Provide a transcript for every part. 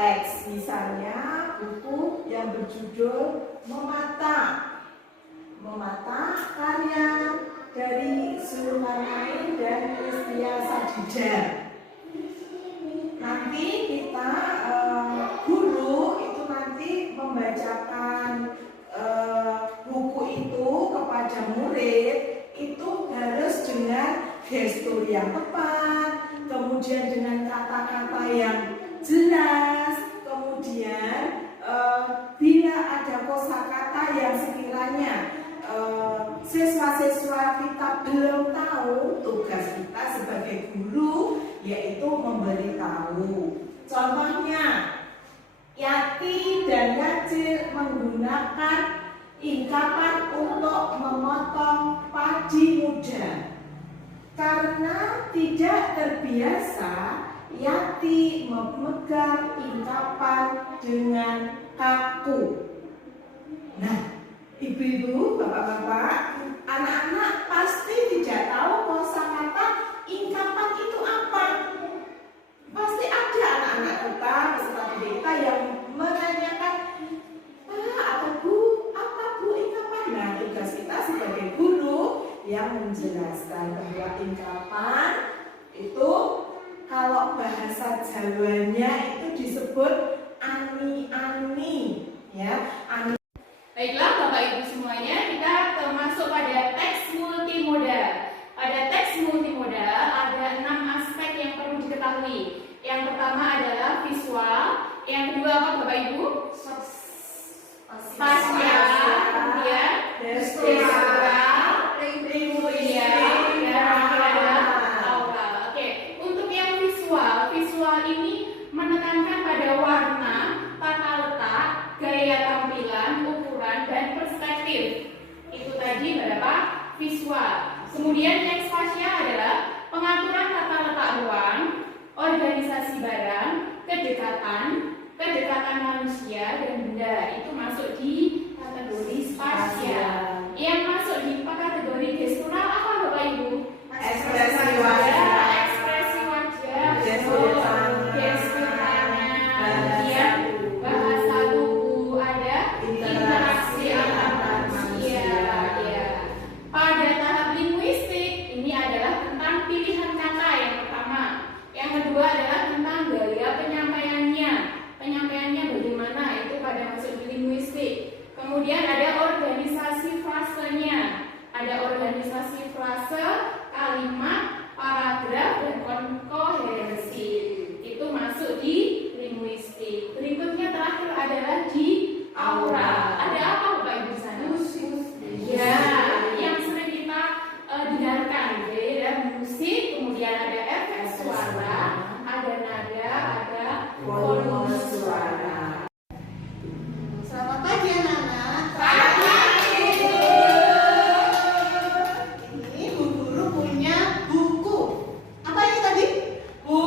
teks, misalnya buku yang berjudul Memata karya dari Zulkarnain dan Listia Sadija. Nanti kita guru itu nanti membacakan buku itu kepada murid itu harus dengan gestur yang tepat, kemudian dengan kata-kata yang jelas, kemudian bila ada kosakata yang sekiranya siswa-siswa kita belum tahu, tugas kita sebagai guru yaitu memberitahu. Contohnya, Yati dan Yacil menggunakan ingkapan untuk memotong padi muda. Karena tidak terbiasa, Yati memegang ingkapan dengan kaku. Nah, ibu-ibu, bapak-bapak, anak-anak pasti tidak tahu kosakata ingkapan itu apa. Pasti ada anak-anak kita, peserta didik kita yang menanyakan, Pak atau Bu, apa Bu ingkapan? Nah, tugas kita sebagai guru yang menjelaskan bahwa ingkapan itu kalau bahasa Jawanya itu disebut ani-ani, ya. Ani. Baiklah Bapak Ibu semuanya, kita masuk pada teks multimoda. Pada teks multimoda ada 6 aspek yang perlu diketahui. Yang pertama adalah visual, yang kedua apa Bapak Ibu? Spasial, kemudian gestural, linguistik, dan terakhir adalah aural. Oke, untuk yang visual ini menekankan pada warna, tata letak, gaya tampilan, ukuran, dan perspektif. Itu tadi berapa? Visual. Kemudian yang spasial adalah pengaturan tata letak ruang, organisasi barang, kedekatan manusia dan benda. Itu masuk di kategori spasial. Yang masuk di kategori gestural apa Bapak Ibu? Ekspresi wajah, ekspresi wajah, gestur tangan, gestur tangan, kemudian bahasa tubuh, ada interaksi antar manusia. Ya. Pada tahap linguistik ini adalah tentang pilihan kata yang pertama. Yang kedua adalah tentang gaya penyampaiannya. Penyampaiannya bagaimana, itu pada masuk di linguistik. Kemudian ada organisasi frasenya. Ada organisasi frase, kalimat, paragraf, dan koherensi. Itu masuk di linguistik. Berikutnya terakhir adalah di aura. Ada apa Bapak Ibu di sana? Ya, yang sering kita dengarkan. Jadi ada musik, kemudian ada efek suara, ada nada, ada volume suara. Selamat pagi anak-anak. Pagi. Ini Bu Guru punya buku. Apa ini tadi? Bu,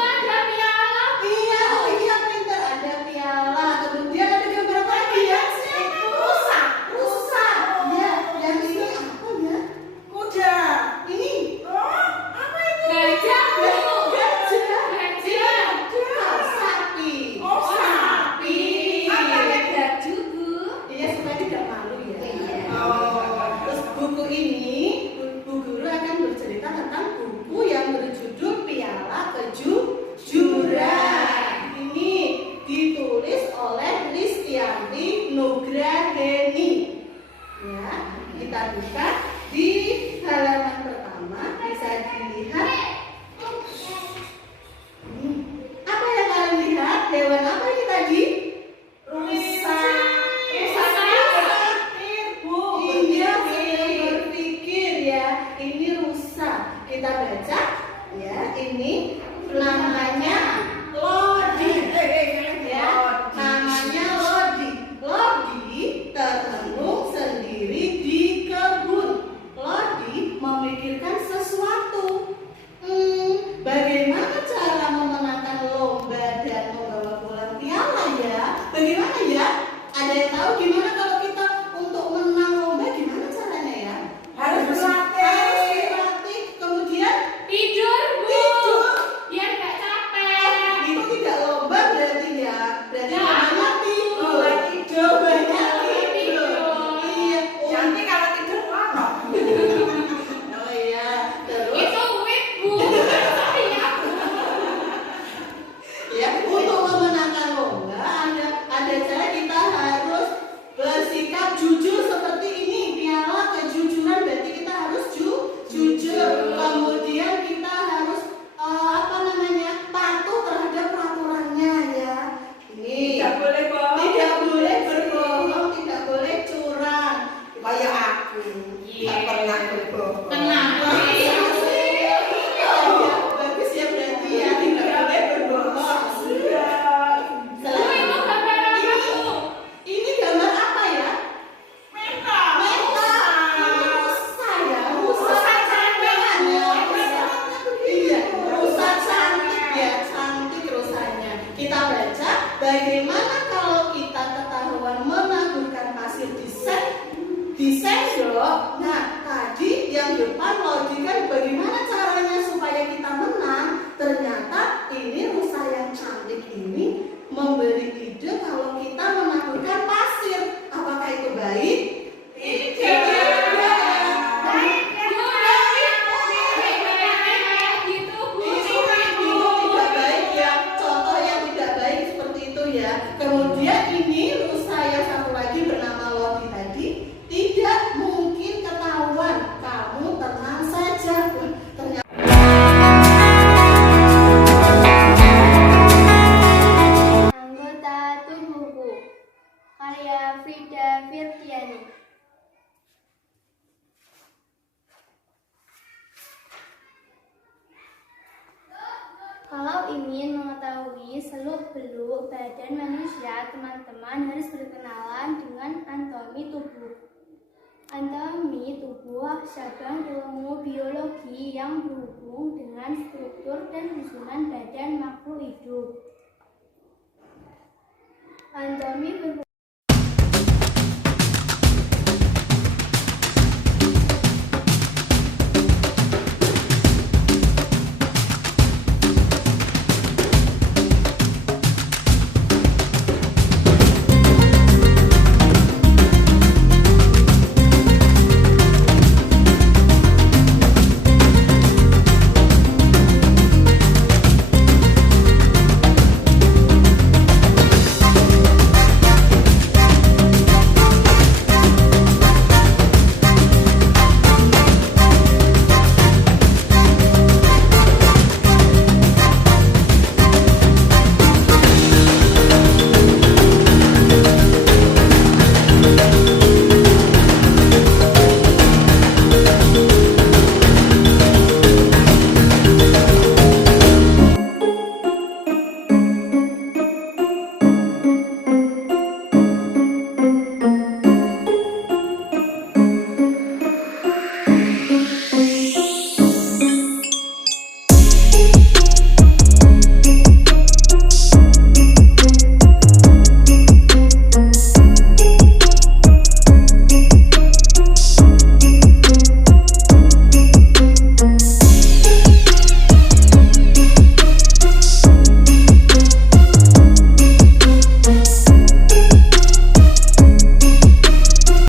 ada piala. Iya, ini yang pintar. Ada piala. Kemudian ada gambar apa lagi ya? Rusa. Ya, yang ini apa ya? Kuda. Ini Apa itu? Gajah, Bu. gajah. Gajah. Sapi. Oh, sapi. Apa ya? Baju, Bu. Iya, supaya tidak malu ya. Iya. Terus buku ini, Bu Guru akan bercerita tentang buku yang berjudul Piala Kejujuran. Ini ditulis oleh Listianti Nugraheni. Ya, kita buka di halaman pertama, bisa dilihat. Apa yang kalian lihat? Hewan apa ini tadi? Rusa. Bu. Iya, berpikir ya. Ini rusa. Kita baca ya. Ini namanya Lodi. Ya, namanya Lodi. Lodi tertenung sendiri di kebun. Lodi memikirkan sesuatu. Bagaimana cara memenangkan lomba dan membawa pulang piala ya? Bagaimana ya? Ada yang tahu gimana kalau kita untuk menang lomba gimana caranya ya? Harus berlatih. Harus berlatih. Kemudian Tidur, Bu. tidur. Biar nggak Kalau ingin mengetahui seluk-beluk badan manusia, teman-teman harus berkenalan dengan anatomi tubuh. Anatomi tubuh cabang ilmu biologi yang berhubung dengan struktur dan susunan badan makhluk hidup. Anatomi berhubung